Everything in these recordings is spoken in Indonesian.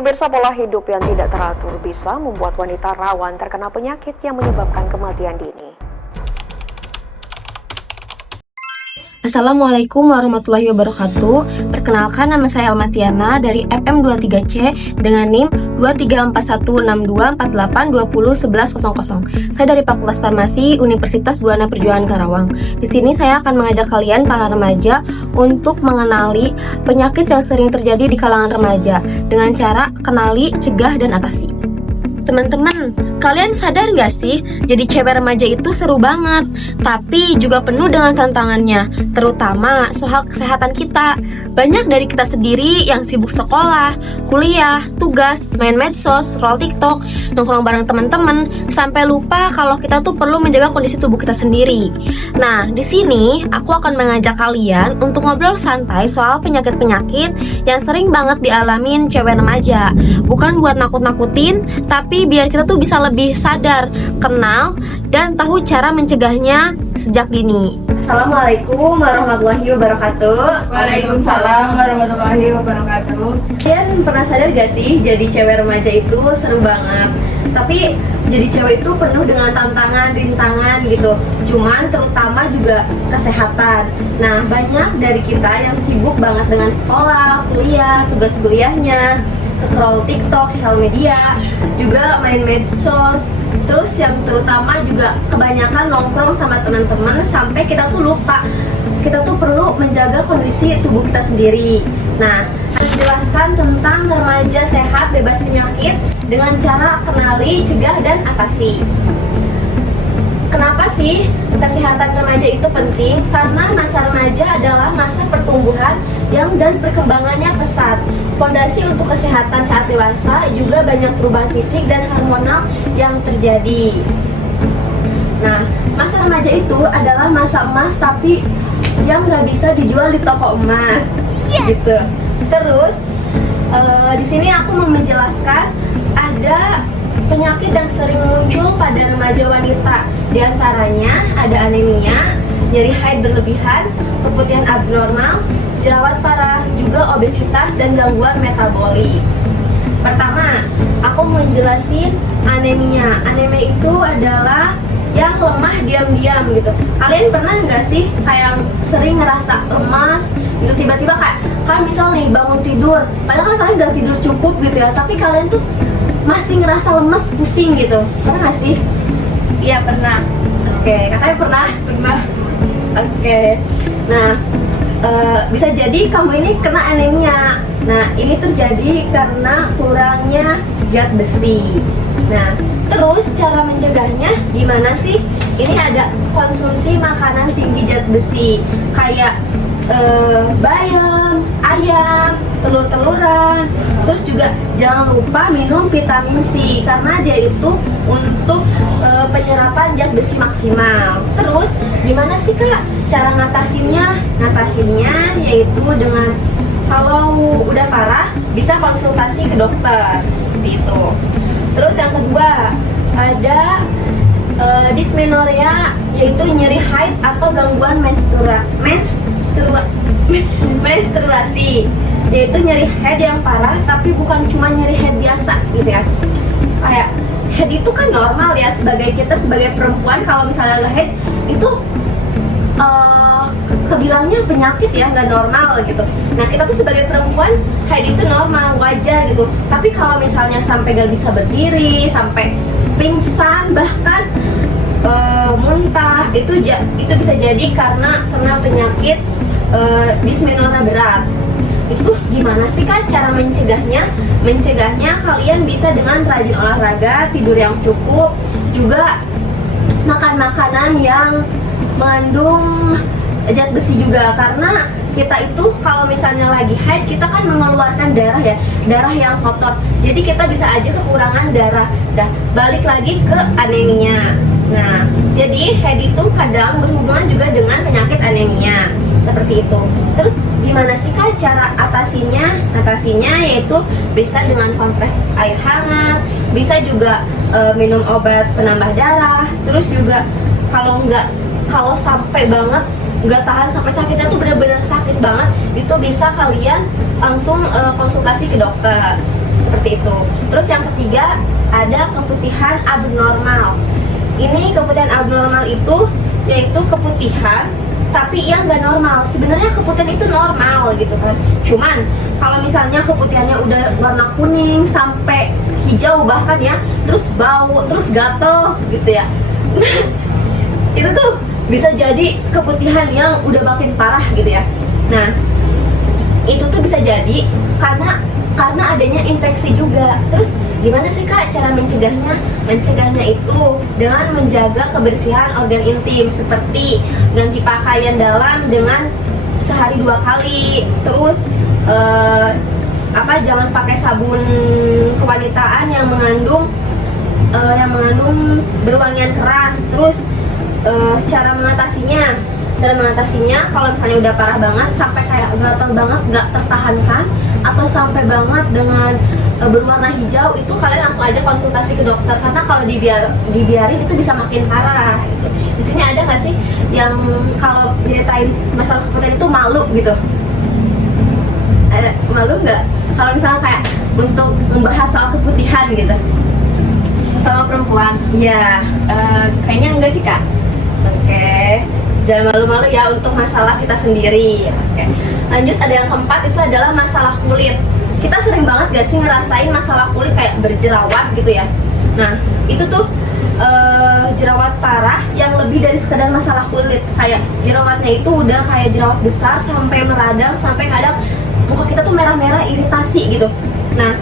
Pemirsa, pola hidup yang tidak teratur bisa membuat wanita rawan terkena penyakit yang menyebabkan kematian dini. Assalamualaikum warahmatullahi wabarakatuh. Perkenalkan, nama saya Almatiana dari FM23C dengan NIM 23416248201100. Saya dari Fakultas Farmasi Universitas Buana Perjuangan Karawang. Di sini saya akan mengajak kalian para remaja untuk mengenali penyakit yang sering terjadi di kalangan remaja dengan cara kenali, cegah, dan atasi. Teman-teman, kalian sadar gak sih, jadi cewek remaja itu seru banget, tapi juga penuh dengan tantangannya, terutama soal kesehatan kita. Banyak dari kita sendiri yang sibuk sekolah, kuliah, tugas, main medsos, scroll TikTok, nongkrong bareng teman-teman, sampai lupa kalau kita tuh perlu menjaga kondisi tubuh kita sendiri. Nah, di sini aku akan mengajak kalian untuk ngobrol santai soal penyakit-penyakit yang sering banget dialamin cewek remaja. Bukan buat nakut-nakutin, tapi biar kita tuh bisa lebih sadar, kenal, dan tahu cara mencegahnya sejak dini. Assalamualaikum warahmatullahi wabarakatuh. Waalaikumsalam warahmatullahi wabarakatuh. Kalian pernah sadar gak sih, jadi cewek remaja itu seru banget, tapi jadi cewek itu penuh dengan tantangan, rintangan gitu. Cuman terutama juga kesehatan. Nah, banyak dari kita yang sibuk banget dengan sekolah, kuliah, tugas kuliahnya, scroll TikTok, sosial media, juga main medsos. Terus yang terutama juga kebanyakan nongkrong sama teman-teman sampai kita tuh lupa kita tuh perlu menjaga kondisi tubuh kita sendiri. Nah, menjelaskan tentang remaja sehat bebas penyakit dengan cara kenali, cegah, dan atasi. Kenapa sih kesehatan remaja itu penting? Karena masa remaja adalah masa pertumbuhan dan perkembangannya pesat. Fondasi untuk kesehatan saat dewasa juga banyak perubahan fisik dan hormonal yang terjadi. Nah, masa remaja itu adalah masa emas tapi yang nggak bisa dijual di toko emas, gitu. Terus di sini aku mau menjelaskan ada penyakit yang sering muncul pada remaja wanita. Di antaranya ada anemia, nyeri haid berlebihan, keputihan abnormal, jerawat parah, juga obesitas dan gangguan metabolik. Pertama, aku mau jelasin anemia. Anemia itu adalah yang lemah diam-diam gitu. Kalian pernah nggak sih kayak sering ngerasa lemas gitu, tiba-tiba kayak misal nih bangun tidur, padahal kan kalian udah tidur cukup gitu ya, tapi kalian tuh masih ngerasa lemes, pusing gitu. Pernah nggak sih? Iya, pernah. Oke, kakaknya pernah? Pernah. Oke. Nah, bisa jadi kamu ini kena anemia. Nah, ini terjadi karena kurangnya zat besi. Nah, terus cara mencegahnya gimana sih? Ini ada konsumsi makanan tinggi zat besi kayak bayam, ayam, telur-teluran. Terus juga jangan lupa minum vitamin C karena dia itu untuk penyerapan zat besi maksimal. Terus gimana sih Kak cara ngatasinnya? Ngatasinnya yaitu dengan kalau udah parah bisa konsultasi ke dokter, seperti itu. Terus yang kedua ada dysmenorrhea, yaitu nyeri haid atau gangguan menstruasi, yaitu nyeri haid yang parah tapi bukan cuma nyeri haid biasa gitu ya. Kayak haid itu kan normal ya, sebagai perempuan kalau misalnya nggak haid itu kebilangnya penyakit ya, nggak normal gitu. Nah, kita tuh sebagai perempuan haid itu normal, wajar gitu. Tapi kalau misalnya sampai nggak bisa berdiri, sampai pingsan, bahkan muntah, itu bisa jadi karena kena penyakit dysmenorrhea berat. Itu gimana sih Kak cara mencegahnya? Mencegahnya kalian bisa dengan rajin olahraga, tidur yang cukup, juga makan makanan yang mengandung zat besi juga. Karena kita itu kalau misalnya lagi haid, kita kan mengeluarkan darah ya, darah yang kotor. Jadi kita bisa aja kekurangan darah. Balik lagi ke anemia. Nah, jadi haid itu kadang berhubungan juga dengan penyakit anemia, seperti itu. Terus gimana sih Kak cara atasinya? Atasinya yaitu bisa dengan kompres air hangat, bisa juga minum obat penambah darah. Terus juga kalau sampai banget nggak tahan sampai sakitnya tuh benar-benar sakit banget, itu bisa kalian langsung konsultasi ke dokter. seperti itu. Terus yang ketiga ada keputihan abnormal. Ini keputihan abnormal itu yaitu keputihan tapi yang nggak normal. Sebenarnya keputihan itu normal gitu kan. Cuman kalau misalnya keputihannya udah warna kuning sampai hijau bahkan ya, terus bau, terus gatel gitu ya. Itu tuh bisa jadi keputihan yang udah makin parah gitu ya. Nah, itu tuh bisa jadi karena adanya infeksi juga. Terus gimana sih Kak cara mencegahnya? Mencegahnya itu dengan menjaga kebersihan organ intim seperti ganti pakaian dalam dengan sehari 2 kali. Terus jangan pakai sabun kewanitaan yang mengandung berwangian keras. Terus cara mengatasinya kalau misalnya udah parah banget sampai kayak gatal banget nggak tertahankan atau sampai banget dengan berwarna hijau, itu kalian langsung aja konsultasi ke dokter karena kalau dibiarin itu bisa makin parah gitu. Di sini ada nggak sih yang kalau diceritain masalah keputihan itu malu gitu? Ada malu nggak kalau misalnya kayak untuk membahas soal keputihan gitu Sama perempuan? ya? Kayaknya enggak sih Kak. Oke, jangan malu-malu ya untuk masalah kita sendiri. Oke, lanjut ada yang keempat, itu adalah masalah kulit. Kita sering banget gak sih ngerasain masalah kulit kayak berjerawat gitu ya. Nah, itu tuh jerawat parah yang lebih dari sekedar masalah kulit. Kayak jerawatnya itu udah kayak jerawat besar sampai meradang, sampai kadang muka kita tuh merah-merah iritasi gitu. Nah,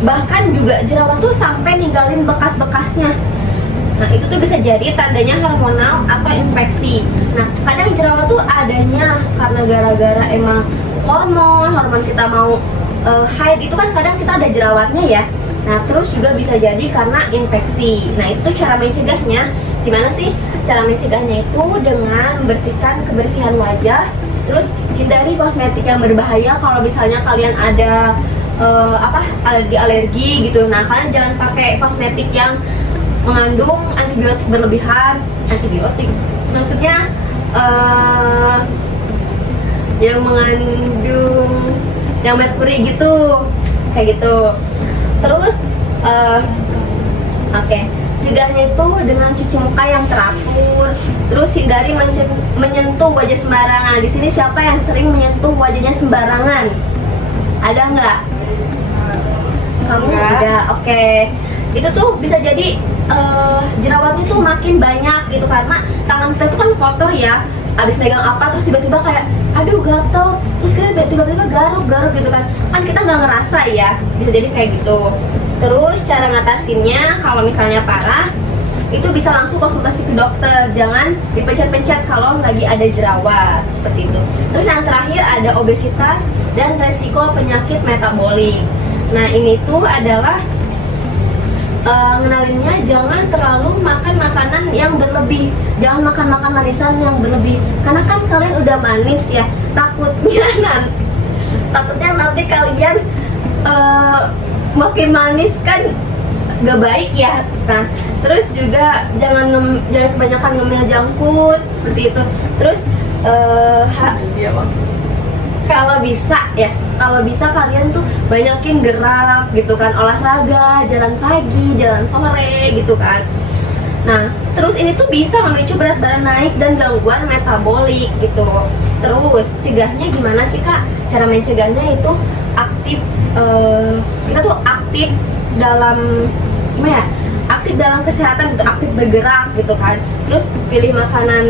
bahkan juga jerawat tuh sampai ninggalin bekas-bekasnya. Nah, itu tuh bisa jadi tandanya hormonal atau infeksi. Nah, kadang jerawat tuh adanya karena gara-gara emang hormon kita mau haid, itu kan kadang kita ada jerawatnya ya. Nah, terus juga bisa jadi karena infeksi. Nah, itu cara mencegahnya. Gimana sih cara mencegahnya? Itu dengan membersihkan kebersihan wajah. Terus hindari kosmetik yang berbahaya. Kalau misalnya kalian ada alergi gitu. Nah, kalian jangan pakai kosmetik yang mengandung antibiotik berlebihan. Antibiotik maksudnya yang mengandung yang merkuri gitu, kayak gitu. Terus cegahnya itu dengan cuci muka yang teratur. Terus hindari menyentuh wajah sembarangan. Di sini siapa yang sering menyentuh wajahnya sembarangan? Ada nggak? Kamu enggak? Oke. Itu tuh bisa jadi jerawatnya tuh makin banyak gitu karena tangan kita tuh kan kotor ya. Abis megang apa terus tiba-tiba kayak aduh gatel, terus kita tiba-tiba garuk-garuk gitu kan kita nggak ngerasa ya, bisa jadi kayak gitu. Terus cara ngatasinnya kalau misalnya parah itu bisa langsung konsultasi ke dokter, jangan dipencet-pencet kalau lagi ada jerawat seperti itu. Terus yang terakhir ada obesitas dan resiko penyakit metabolik. Nah, ini tuh adalah ngenalinnya jangan terlalu makan makanan yang berlebih, jangan makan manisan yang berlebih karena kan kalian udah manis ya, takutnya nanti kalian makin manis kan gak baik ya. Nah, terus juga jangan kebanyakan ngemil junk food seperti itu. Terus kalau bisa kalian tuh banyakin gerak gitu kan, olahraga, jalan pagi, jalan sore gitu kan. Nah, terus ini tuh bisa memicu berat badan naik dan gangguan metabolik gitu. Terus cegahnya gimana sih Kak? Cara mencegahnya itu aktif, kita tuh aktif dalam kesehatan gitu, aktif bergerak gitu kan. Terus pilih makanan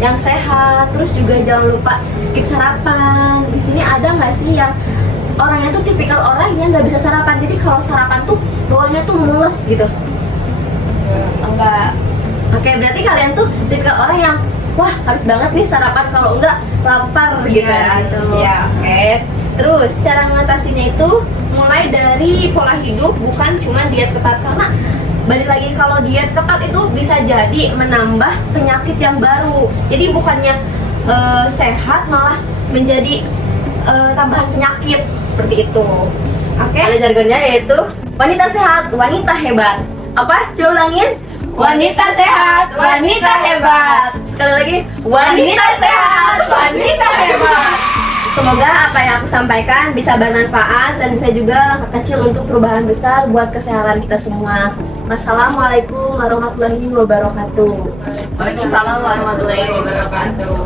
yang sehat, terus juga jangan lupa skip sarapan. Di sini ada nggak sih yang orangnya tuh tipikal orang yang nggak bisa sarapan, jadi kalau sarapan tuh bawaannya tuh mules gitu? Enggak. Oke, berarti kalian tuh tipikal orang yang wah harus banget nih sarapan, kalau enggak lapar gitu kan? Iya. Oke. Terus cara mengatasinya itu mulai dari pola hidup, bukan cuma diet ketat, karena balik lagi kalau diet ketat itu bisa jadi menambah penyakit yang baru. Jadi bukannya sehat malah menjadi tambahan penyakit seperti itu. Oke. Ada jargonnya yaitu wanita sehat, wanita hebat. Apa? Coba ulangin. Wanita sehat, wanita hebat. Sekali lagi, Wanita sehat, wanita hebat. Semoga apa yang aku sampaikan bisa bermanfaat dan bisa juga langkah kecil untuk perubahan besar buat kesehatan kita semua. Wassalamualaikum warahmatullahi wabarakatuh. Waalaikumsalam warahmatullahi wabarakatuh.